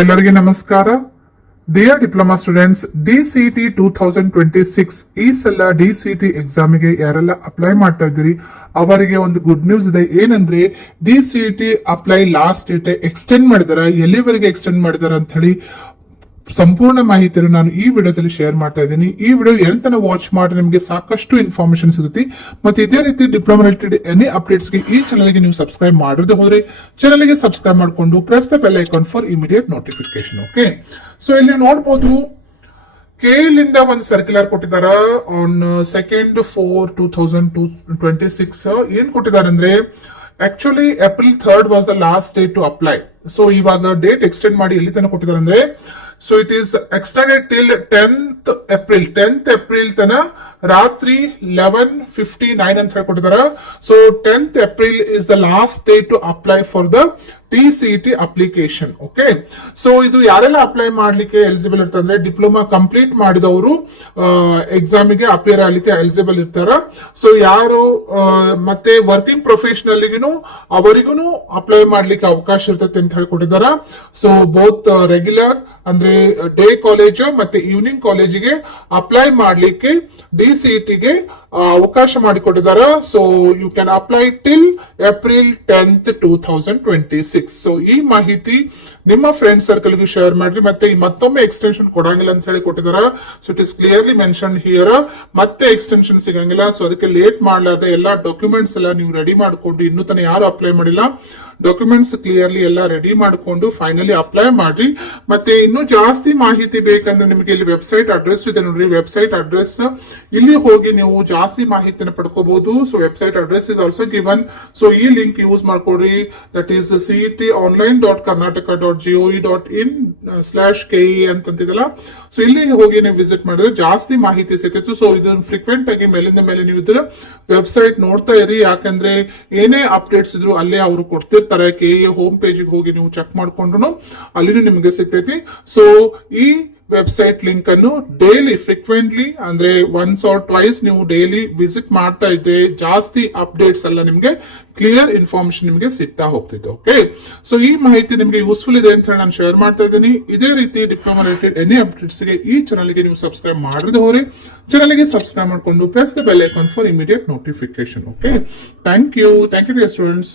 ಎಲ್ಲರಿಗೆ ನಮಸ್ಕಾರ. Dear diploma students, DCET 2026 ಈ ಸಲ DCET ಎಕ್ಸಾಮಿಗೆ ಯಾರೆಲ್ಲ ಅಪ್ಲೈ ಮಾಡ್ತಾ ಇದ್ದೀರಿ ಅವರಿಗೆ ಒಂದು ಗುಡ್ ನ್ಯೂಸ್ ಇದೆ. ಏನಂದ್ರೆ DCET apply last date extend ಮಾಡಿದಾರ, ಎಲ್ಲಿವರೆಗೆ ಎಕ್ಸ್ಟೆಂಡ್ ಮಾಡಿದಾರ ಅಂತ ಹೇಳಿ ಸಂಪೂರ್ಣ ಮಾಹಿತಿಯನ್ನು ನಾನು ಈ ವಿಡಿಯೋದಲ್ಲಿ ಶೇರ್ ಮಾಡ್ತಾ ಇದ್ದೀನಿ. ಈ ವಿಡಿಯೋ ಎಂತನ ವಾಚ್ ಮಾಡಿ ನಿಮಗೆ ಸಾಕಷ್ಟು ಇನ್ಫಾರ್ಮೇಶನ್ ಸಿಗುತ್ತೆ. ಮತ್ತೆ ಇದೇ ರೀತಿ ಡಿಪ್ಲೊಮಾ ರಿಲೇಟೆಡ್ ಎನಿ ಅಪ್ಡೇಟ್ಸ್ ಗೆ ಈ ಚಾನಲ್ ಗೆ ನೀವು ಸಬ್ಸ್ಕ್ರೈಬ್ ಮಾಡದೆ ಹೋದ್ರೆ ಚಾನಲ್ ಗೆ ಸಬ್ಸ್ಕ್ರೈಬ್ ಮಾಡಿಕೊಂಡು press the bell icon for immediate notification. Okay, so ಇಲ್ಲಿ ನೋಡಬಹುದು KL ಇಂದ ಒಂದು ಸರ್ಕ್ಯುಲರ್ ಕೊಟ್ಟಿದ್ದಾರೆ ಆನ್ 2nd 4 2026. ಏನ್ ಕೊಟ್ಟಿದ್ದಾರೆ ಅಂದ್ರೆ actually April 3rd was the last date to apply. So ಇವಾಗ ಡೇಟ್ ಎಕ್ಸ್ಟೆಂಡ್ ಮಾಡಿ ಎಲ್ಲಿ ತನಕ ಕೊಟ್ಟಿದ್ದಾರೆ ಅಂದ್ರೆ so it is extended till 10th April ತನ ರಾತ್ರಿ 11:59 ಅಂತ ಹೇಳ್ಕೊಟ್ಟಿದ್ದಾರೆ. So 10th April is the last date to apply for the DCET application. Okay, so ಇದು ಯಾರೆಲ್ಲ ಅಪ್ಲೈ ಮಾಡ್ಲಿಕ್ಕೆ ಎಲಿಜಿಬಲ್ ಇರ್ತಾರೆ ಅಂದ್ರೆ ಡಿಪ್ಲೊಮಾ ಕಂಪ್ಲೀಟ್ ಮಾಡಿದವರು ಎಕ್ಸಾಮಿಗೆ ಅಪಿಯರ್ ಆಗ್ಲಿಕ್ಕೆ ಎಲಿಜಿಬಲ್ ಇರ್ತಾರ. ಸೊ ಯಾರು ಮತ್ತೆ ವರ್ಕಿಂಗ್ ಪ್ರೊಫೆಷನಲ್ಗೂ ಅವರಿಗೂ ಅಪ್ಲೈ ಮಾಡ್ಲಿಕ್ಕೆ ಅವಕಾಶ ಇರ್ತದೆ ಅಂತ ಹೇಳ್ಕೊಟ್ಟಿದ್ದಾರೆ. ಸೊ ಬೋತ್ ರೆಗ್ಯುಲರ್ ಅಂದ್ರೆ ಡೇ ಕಾಲೇಜ್ ಮತ್ತೆ ಈವ್ನಿಂಗ್ ಕಾಲೇಜಿಗೆ ಅಪ್ಲೈ ಮಾಡ್ಲಿಕ್ಕೆ DCET ಗೆ ಅವಕಾಶ ಮಾಡಿಕೊಟ್ಟಿದ್ದಾರೆ. So you can apply till April 10th 2026. So ಈ ಮಾಹಿತಿ ನಿಮ್ಮ ಫ್ರೆಂಡ್ ಸರ್ಕಲ್ ಗೆ ಶೇರ್ ಮಾಡ್ರಿ. ಮತ್ತೆ ಮತ್ತೊಮ್ಮೆ ಎಕ್ಸ್ಟೆನ್ಷನ್ ಕೊಡಂಗಿಲ್ಲ ಅಂತ ಹೇಳಿ ಕೊಟ್ಟಿದ್ದಾರೆ. So it is clearly mention here. ಮತ್ತೆ ಎಕ್ಸ್ಟೆನ್ಷನ್ ಸಿಗಂಗಿಲ್ಲ. ಸೊ ಅದಕ್ಕೆ ಲೇಟ್ ಮಾಡಲಾದ ಎಲ್ಲಾ ಡಾಕ್ಯುಮೆಂಟ್ಸ್ ಎಲ್ಲ ನೀವು ರೆಡಿ ಮಾಡ್ಕೊಂಡು, ಇನ್ನೂ ತನ ಯಾರು ಅಪ್ಲೈ ಮಾಡಿಲ್ಲ ಡಾಕ್ಯುಮೆಂಟ್ಸ್ ಕ್ಲಿಯರ್ಲಿ ಎಲ್ಲ ರೆಡಿ ಮಾಡಿಕೊಂಡು ಫೈನಲಿ ಅಪ್ಲೈ ಮಾಡ್ರಿ. ಮತ್ತೆ ಇನ್ನೂ ಜಾಸ್ತಿ ಮಾಹಿತಿ ಬೇಕಂದ್ರೆ ನಿಮಗೆ ಇಲ್ಲಿ ವೆಬ್ಸೈಟ್ ಅಡ್ರೆಸ್ ಇದೆ ನೋಡ್ರಿ. ವೆಬ್ಸೈಟ್ ಅಡ್ರೆಸ್ ಇಲ್ಲಿ ಹೋಗಿ ನೀವು ಜಾಸ್ತಿ ಮಾಹಿತಿಯನ್ನು ಪಡ್ಕೋಬಹುದು. So website address is also given. So ಈ ಲಿಂಕ್ ಯೂಸ್ ಮಾಡ್ಕೊಡ್ರಿ. ದಟ್ ಈಸ್ cetonline.karnataka.gov.in/ke ಅಂತಂತಿದಲ್ಲ. ಸೊ ಇಲ್ಲಿ ಹೋಗಿ ನೀವು ವಿಸಿಟ್ ಮಾಡಿದ್ರೆ ಜಾಸ್ತಿ ಮಾಹಿತಿ ಸಿಗ್ತಿತ್ತು. ಸೊ ಇದನ್ನು ಫ್ರೀಕ್ವೆಂಟ್ ಆಗಿ ಮೇಲಿಂದ ಮೇಲೆ ನೀವು ಇದರ ವೆಬ್ಸೈಟ್ ನೋಡ್ತಾ ಇರಿ. ಯಾಕಂದ್ರೆ ಏನೇ ಅಪ್ಡೇಟ್ಸ್ ಇದ್ರು ಅಲ್ಲೇ ಅವರು ಕೊಡ್ತಿರ್ತಾರೆ. KE ಹೋಮ್ ಪೇಜ್ ಹೋಗಿ ನೀವು ಚೆಕ್ ಮಾಡ್ಕೊಂಡ್ರು ಅಲ್ಲಿನೂ ನಿಮಗೆ ಸಿಗ್ತೈತಿ. ಸೊ ಈ ವೆಬ್ಸೈಟ್ ಲಿಂಕ್ ಅನ್ನು ಡೈಲಿ ಫ್ರೀಕ್ವೆಂಟ್ಲಿ ಅಂದ್ರೆ ಒನ್ಸ್ ಆರ್ ಟ್ವೈಸ್ ನೀವು ಡೈಲಿ ವಿಸಿಟ್ ಮಾಡ್ತಾ ಇದ್ರೆ ಜಾಸ್ತಿ ಅಪ್ಡೇಟ್ಸ್ ಎಲ್ಲ ನಿಮಗೆ ಕ್ಲಿಯರ್ ಇನ್ಫಾರ್ಮೇಶನ್ ನಿಮಗೆ ಸಿಗ್ತಾ ಹೋಗ್ತಿದೆ. ಓಕೆ, ಸೊ ಈ ಮಾಹಿತಿ ನಿಮಗೆ ಯೂಸ್ಫುಲ್ ಇದೆ ಅಂತ ಹೇಳಿ ನಾನು ಶೇರ್ ಮಾಡ್ತಾ ಇದ್ದೀನಿ. ಇದೇ ರೀತಿ ಡಿಪ್ಲೊಮಾ ರಿಲೇಟೆಡ್ ಎನಿ ಅಪ್ಡೇಟ್ಸ್ ಗೆ ಈ ಚಾನಲ್ ಗೆ ನೀವು ಸಬ್ಸ್ಕ್ರೈಬ್ ಮಾಡದೆ ಹೋದ್ರೆ ಚಾನಲ್ ಗೆ ಸಬ್ಸ್ಕ್ರೈಬ್ ಮಾಡಿಕೊಂಡು press the bell icon for immediate notification. Okay, thank you dear students.